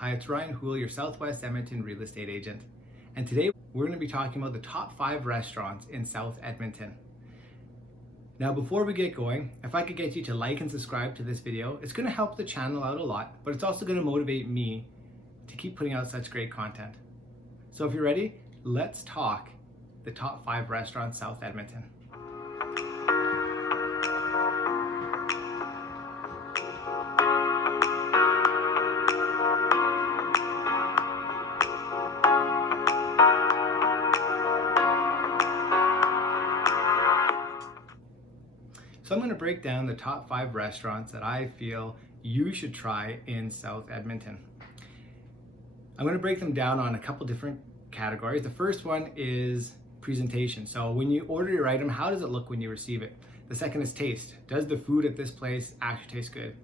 Hi, it's Ryan Houle, your Southwest Edmonton real estate agent. And today we're going to be talking about the top 5 restaurants in South Edmonton. Now, before we get going, if I could get you to like and subscribe to this video, it's going to help the channel out a lot, but it's also going to motivate me to keep putting out such great content. So if you're ready, let's talk the top 5 restaurants South Edmonton. So I'm going to break down the top 5 restaurants that I feel you should try in South Edmonton. I'm going to break them down on a couple different categories. The first one is presentation. So when you order your item, how does it look when you receive it? The second is taste. Does the food at this place actually taste good?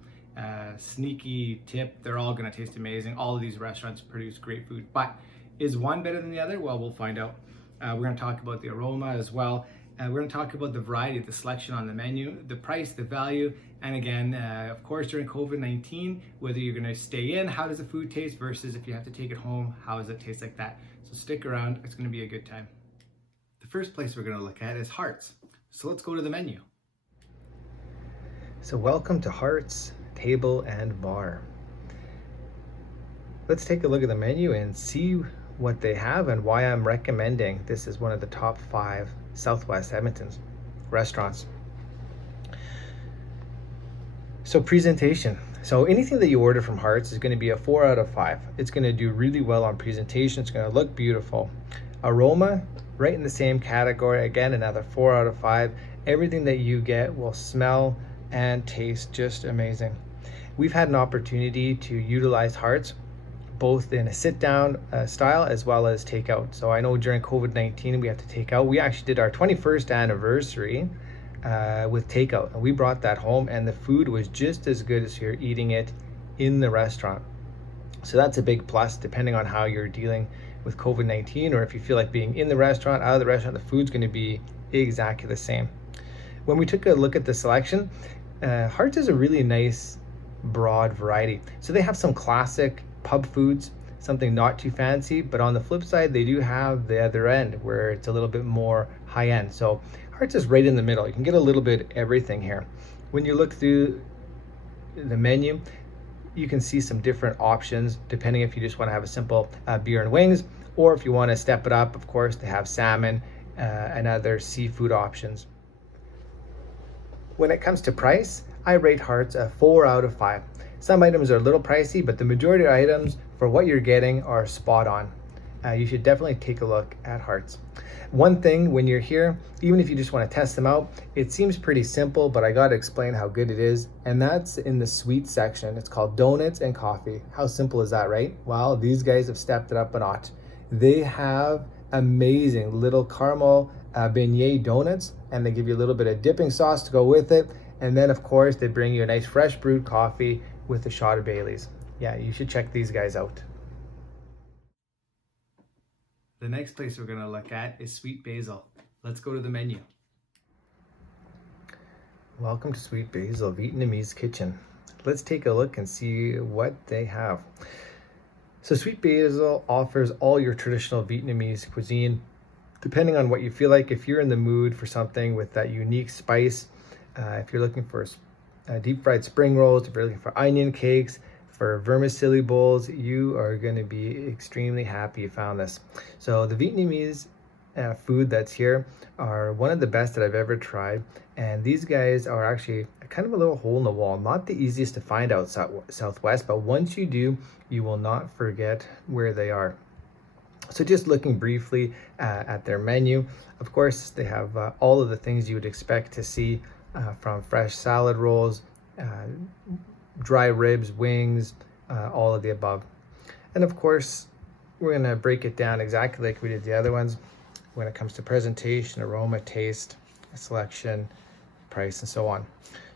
Sneaky tip, they're all going to taste amazing. All of these restaurants produce great food, but is one better than the other? Well, we'll find out. We're going to talk about the aroma as well. We're going to talk about the variety, the selection on the menu, the price, the value, and again, of course, during COVID-19, whether you're going to stay in, how does the food taste versus if you have to take it home, how does it taste like that? So stick around, it's going to be a good time. The first place we're going to look at is Hearts. So let's go to the menu. So welcome to Hearts Table and Bar. Let's take a look at the menu and see what they have and why I'm recommending this is one of the top 5 Southwest Edmonton's restaurants. So presentation. So anything that you order from Hearts is going to be a 4 out of 5. It's going to do really well on presentation. It's going to look beautiful. Aroma, right in the same category. Again, another 4 out of 5. Everything that you get will smell and taste just amazing. We've had an opportunity to utilize Hearts both in a sit-down style as well as takeout. So I know during COVID-19 we have to take out. We actually did our 21st anniversary with takeout, and we brought that home, and the food was just as good as you're eating it in the restaurant. So that's a big plus, depending on how you're dealing with COVID-19, or if you feel like being in the restaurant, out of the restaurant, the food's going to be exactly the same. When we took a look at the selection, Hearts is a really nice broad variety. So they have some classic pub foods, something not too fancy, but on the flip side, they do have the other end where it's a little bit more high end. So Hearts is right in the middle. You can get a little bit of everything here. When you look through the menu, you can see some different options depending if you just want to have a simple beer and wings, or if you want to step it up, of course, they have salmon and other seafood options. When it comes to price, I rate Hearts a 4 out of 5. Some items are a little pricey, but the majority of items for what you're getting are spot on. You should definitely take a look at Hearts. One thing when you're here, even if you just want to test them out, it seems pretty simple, but I got to explain how good it is. And that's in the sweet section. It's called donuts and coffee. How simple is that, right? Well, these guys have stepped it up a notch. They have amazing little caramel beignet donuts, and they give you a little bit of dipping sauce to go with it. And then, of course, they bring you a nice fresh brewed coffee with a shot of Bailey's. Yeah, you should check these guys out. The next place we're going to look at is Sweet Basil. Let's go to the menu. Welcome to Sweet Basil Vietnamese Kitchen. Let's take a look and see what they have. So Sweet Basil offers all your traditional Vietnamese cuisine, depending on what you feel like. If you're in the mood for something with that unique spice, if you're looking for deep fried spring rolls, if you're looking for onion cakes, for vermicelli bowls, you are going to be extremely happy you found this. So the Vietnamese food that's here are one of the best that I've ever tried, and these guys are actually kind of a little hole in the wall. Not the easiest to find out Southwest, but once you do, you will not forget where they are. So just looking briefly at their menu, of course they have all of the things you would expect to see, from fresh salad rolls, dry ribs, wings, all of the above. And of course, we're going to break it down exactly like we did the other ones when it comes to presentation, aroma, taste, selection, price, and so on.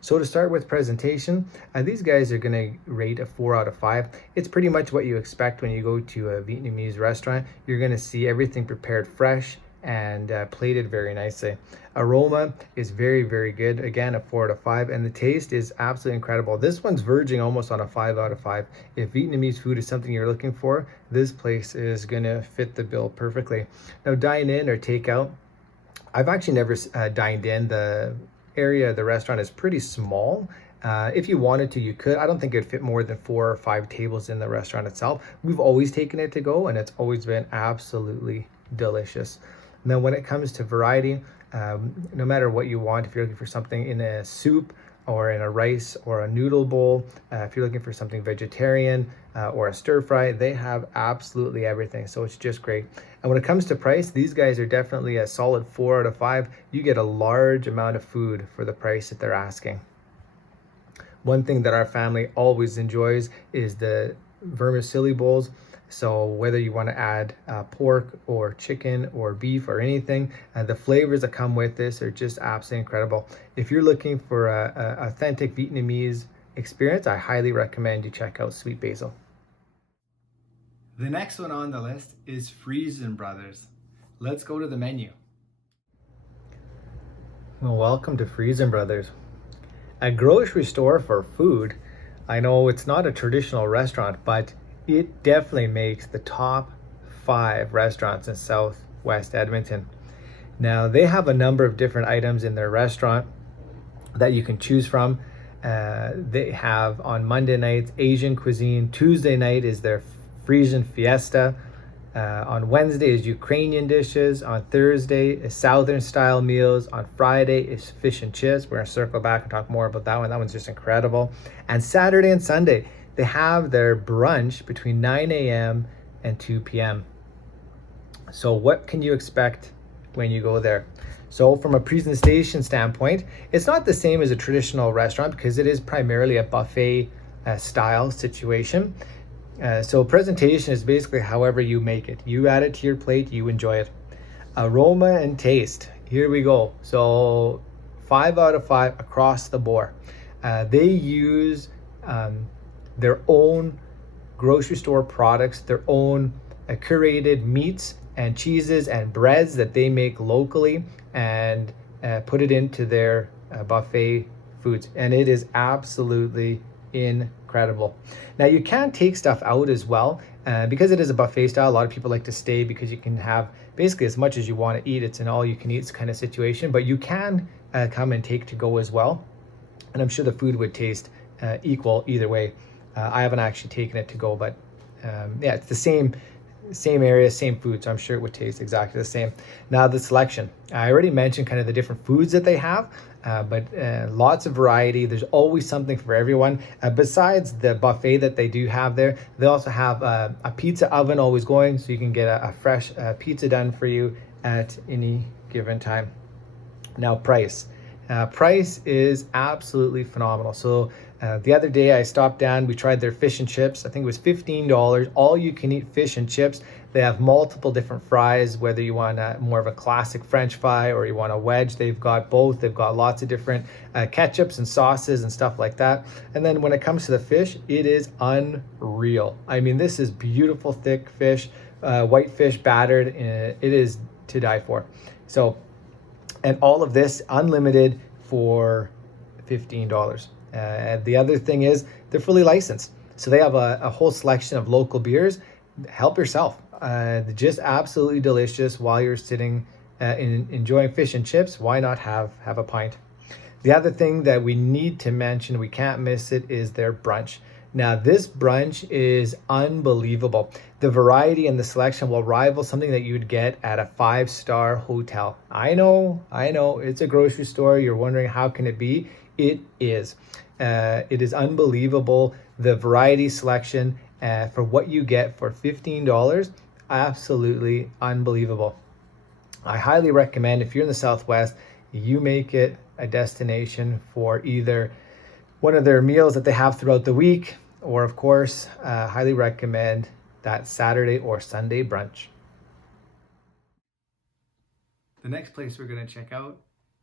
So to start with presentation, these guys are going to rate a 4 out of 5. It's pretty much what you expect when you go to a Vietnamese restaurant. You're going to see everything prepared fresh, and plated very nicely. Aroma is very, very good. Again, a 4 out of 5, and the taste is absolutely incredible. This one's verging almost on a 5 out of 5. If Vietnamese food is something you're looking for, this place is gonna fit the bill perfectly. Now, dine in or take out, I've actually never dined in. The area of the restaurant is pretty small. If you wanted to, you could. I don't think it'd fit more than 4 or 5 tables in the restaurant itself. We've always taken it to go, and it's always been absolutely delicious. Now, when it comes to variety, no matter what you want, if you're looking for something in a soup or in a rice or a noodle bowl, if you're looking for something vegetarian or a stir fry, they have absolutely everything. So it's just great. And when it comes to price, these guys are definitely a solid 4 out of 5. You get a large amount of food for the price that they're asking. One thing that our family always enjoys is the vermicelli bowls. So whether you want to add pork or chicken or beef or anything, the flavors that come with this are just absolutely incredible. If you're looking for a authentic Vietnamese experience, I highly recommend you check out Sweet Basil. The next one on the list is Friesen Brothers. Let's go to the menu. Well, welcome to Friesen Brothers. A grocery store for food. I know it's not a traditional restaurant, but it definitely makes the top 5 restaurants in Southwest Edmonton. Now, they have a number of different items in their restaurant that you can choose from. They have on Monday nights Asian cuisine. Tuesday night is their Friesen Fiesta. On Wednesday is Ukrainian dishes. On Thursday is Southern style meals. On Friday is fish and chips. We're gonna circle back and talk more about that one. That one's just incredible. And Saturday and Sunday, they have their brunch between 9 a.m. and 2 p.m. So what can you expect when you go there? So from a presentation standpoint, it's not the same as a traditional restaurant because it is primarily a buffet style situation. So presentation is basically however you make it. You add it to your plate, you enjoy it. Aroma and taste, here we go. So 5 out of 5 across the board. They use their own grocery store products, their own curated meats and cheeses and breads that they make locally and put it into their buffet foods. And it is absolutely incredible. Now you can take stuff out as well because it is a buffet style. A lot of people like to stay because you can have basically as much as you want to eat. It's an all you can eat kind of situation, but you can come and take to go as well. And I'm sure the food would taste equal either way. I haven't actually taken it to go, but yeah, it's the same area, same food, so I'm sure it would taste exactly the same. Now the selection, I already mentioned kind of the different foods that they have, but lots of variety. There's always something for everyone. Besides the buffet that they do have there, they also have a pizza oven always going, so you can get a fresh pizza done for you at any given time. Now price. Price is absolutely phenomenal. So the other day I stopped down, we tried their fish and chips. I think it was $15, all you can eat fish and chips. They have multiple different fries, whether you want more of a classic French fry or you want a wedge, they've got both. They've got lots of different ketchups and sauces and stuff like that. And then when it comes to the fish, it is unreal. I mean, this is beautiful, thick fish, white fish battered. It is to die for. So, and all of this unlimited for $15. The other thing is they're fully licensed. So they have a whole selection of local beers. Help yourself. Just absolutely delicious while you're sitting enjoying fish and chips. Why not have a pint? The other thing that we need to mention, we can't miss it, is their brunch. Now this brunch is unbelievable. The variety and the selection will rival something that you'd get at a 5-star hotel. I know, it's a grocery store. You're wondering how can it be? It is. It is unbelievable. The variety selection for what you get for $15, absolutely unbelievable. I highly recommend if you're in the Southwest, you make it a destination for either one of their meals that they have throughout the week, or of course, highly recommend that Saturday or Sunday brunch. The next place we're going to check out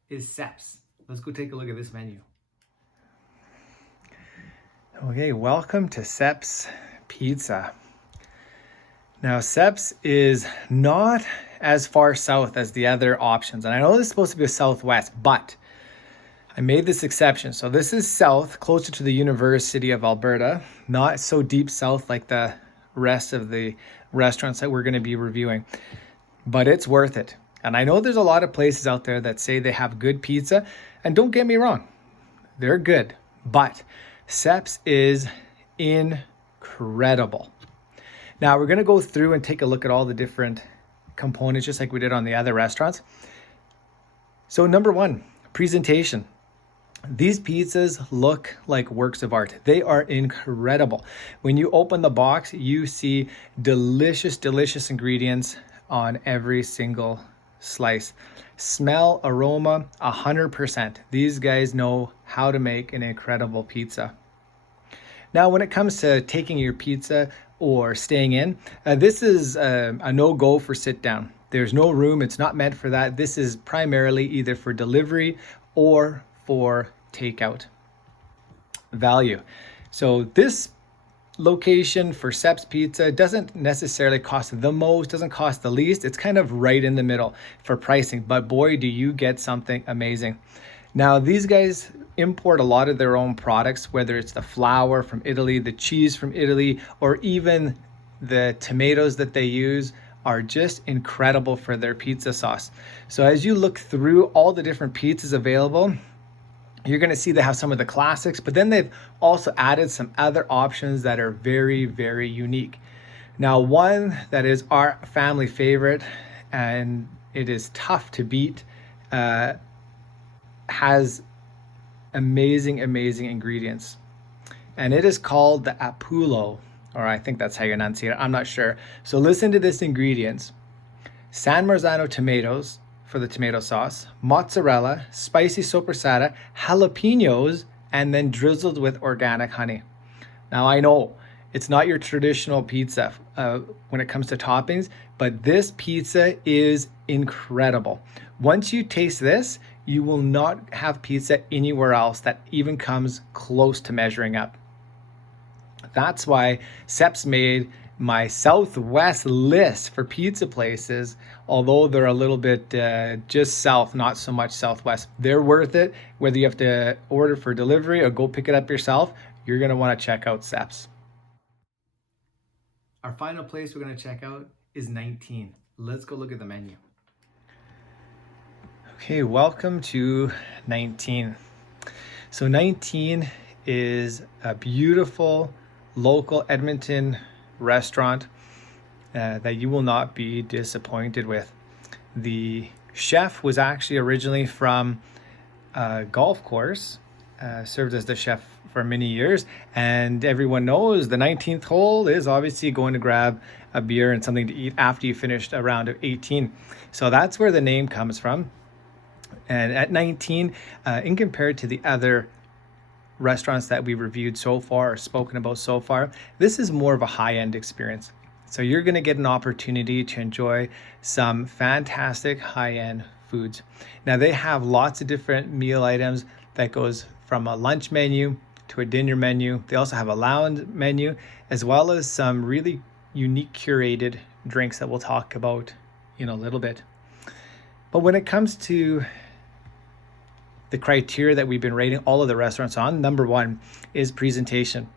is Seps. Let's go take a look at this menu. Okay, welcome to Seps Pizza. Now, Seps is not as far south as the other options. And I know this is supposed to be a southwest, but I made this exception. So this is south, closer to the University of Alberta, not so deep south like the rest of the restaurants that we're going to be reviewing, but it's worth it. And I know there's a lot of places out there that say they have good pizza, and don't get me wrong, they're good, but Seps is incredible. Now we're going to go through and take a look at all the different components, just like we did on the other restaurants. So number one, presentation. These pizzas look like works of art. They are incredible. When you open the box, you see delicious, delicious ingredients on every single slice. Smell, aroma, 100%. These guys know how to make an incredible pizza. Now, when it comes to taking your pizza or staying in, this is a no-go for sit down. There's no room. It's not meant for that. This is primarily either for delivery or for takeout. Value. So this location for Seps Pizza doesn't necessarily cost the most, doesn't cost the least. It's kind of right in the middle for pricing, but boy, do you get something amazing. Now, these guys import a lot of their own products, whether it's the flour from Italy, the cheese from Italy, or even the tomatoes that they use are just incredible for their pizza sauce. So as you look through all the different pizzas available, you're going to see they have some of the classics, but then they've also added some other options that are very, very unique. Now, one that is our family favorite, and it is tough to beat, has amazing, amazing ingredients. And it is called the Apullo, or I think that's how you enunciate it. I'm not sure. So listen to this ingredients. San Marzano tomatoes for the tomato sauce, mozzarella, spicy sopressata, jalapenos, and then drizzled with organic honey. Now, I know it's not your traditional pizza when it comes to toppings, but this pizza is incredible. Once you taste this, you will not have pizza anywhere else that even comes close to measuring up. That's why Seps made my Southwest list for pizza places, although they're a little bit just south, not so much Southwest. They're worth it. Whether you have to order for delivery or go pick it up yourself, you're going to want to check out Seps. Our final place we're going to check out is 19. Let's go look at the menu. Okay, welcome to 19. So 19 is a beautiful local Edmonton restaurant that you will not be disappointed with. The chef was actually originally from a golf course, served as the chef for many years, and everyone knows the 19th hole is obviously going to grab a beer and something to eat after you finished a round of 18. So that's where the name comes from. And at 19, in compared to the other restaurants that we reviewed so far or spoken about so far, this is more of a high-end experience. So you're going to get an opportunity to enjoy some fantastic high-end foods. Now, they have lots of different meal items that goes from a lunch menu to a dinner menu. They also have a lounge menu, as well as some really unique curated drinks that we'll talk about in a little bit. But when it comes to the criteria that we've been rating all of the restaurants on, number one is presentation.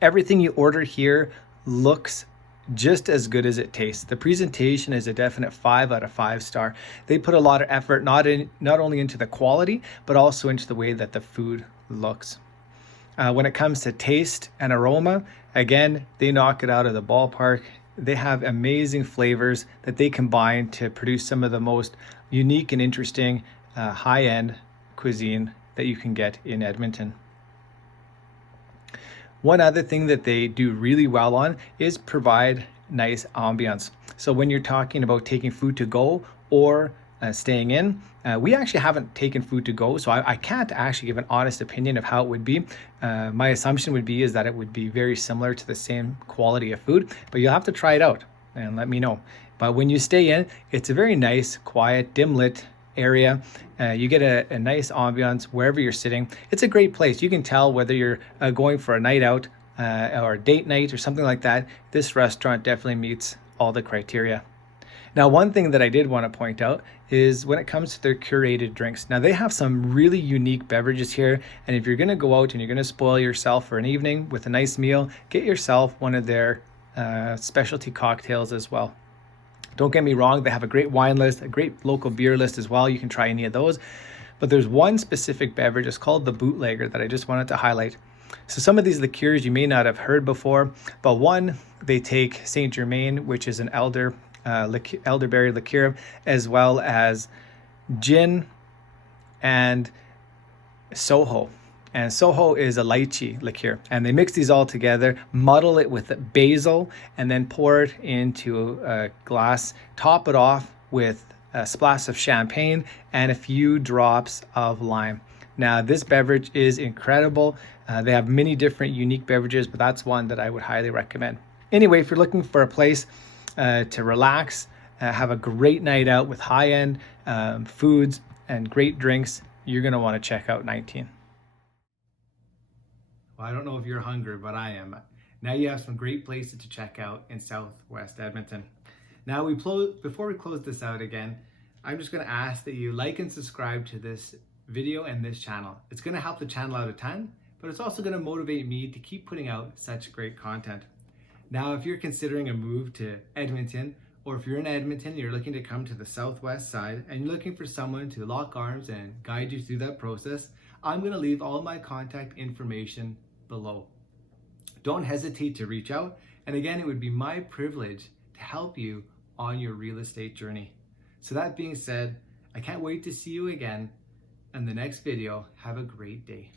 Everything you order here looks just as good as it tastes. The presentation is a definite 5 out of 5 star. They put a lot of effort not only into the quality, but also into the way that the food looks. When it comes to taste and aroma, again, they knock it out of the ballpark. They have amazing flavors that they combine to produce some of the most unique and interesting high-end cuisine that you can get in Edmonton. One other thing that they do really well on is provide nice ambiance. So when you're talking about taking food to go or staying in, we actually haven't taken food to go, so I can't actually give an honest opinion of how it would be. My assumption would be is that it would be very similar to the same quality of food, but you'll have to try it out and let me know. But when you stay in, it's a very nice, quiet, dim lit area. You get a nice ambiance wherever you're sitting. It's a great place. You can tell whether you're going for a night out or a date night or something like that. This restaurant definitely meets all the criteria. Now, one thing that I did want to point out is when it comes to their curated drinks. Now, they have some really unique beverages here. And if you're going to go out and you're going to spoil yourself for an evening with a nice meal, get yourself one of their specialty cocktails as well. Don't get me wrong, they have a great wine list, a great local beer list as well. You can try any of those. But there's one specific beverage, it's called the Bootlegger, that I just wanted to highlight. So some of these liqueurs you may not have heard before, but one, they take Saint Germain, which is an elderberry liqueur, as well as gin and Soho. And Soho is a lychee liqueur. And they mix these all together, muddle it with basil, and then pour it into a glass, top it off with a splash of champagne and a few drops of lime. Now, this beverage is incredible. They have many different unique beverages, but that's one that I would highly recommend. Anyway, if you're looking for a place to relax, have a great night out with high-end foods and great drinks, you're going to want to check out 19. Well, I don't know if you're hungry, but I am. Now you have some great places to check out in Southwest Edmonton. Now, before we close this out again, I'm just going to ask that you like and subscribe to this video and this channel. It's going to help the channel out a ton, but it's also going to motivate me to keep putting out such great content. Now, if you're considering a move to Edmonton, or if you're in Edmonton and you're looking to come to the southwest side and you're looking for someone to lock arms and guide you through that process, I'm going to leave all my contact information below. Don't hesitate to reach out. And again, it would be my privilege to help you on your real estate journey. So that being said, I can't wait to see you again in the next video. Have a great day.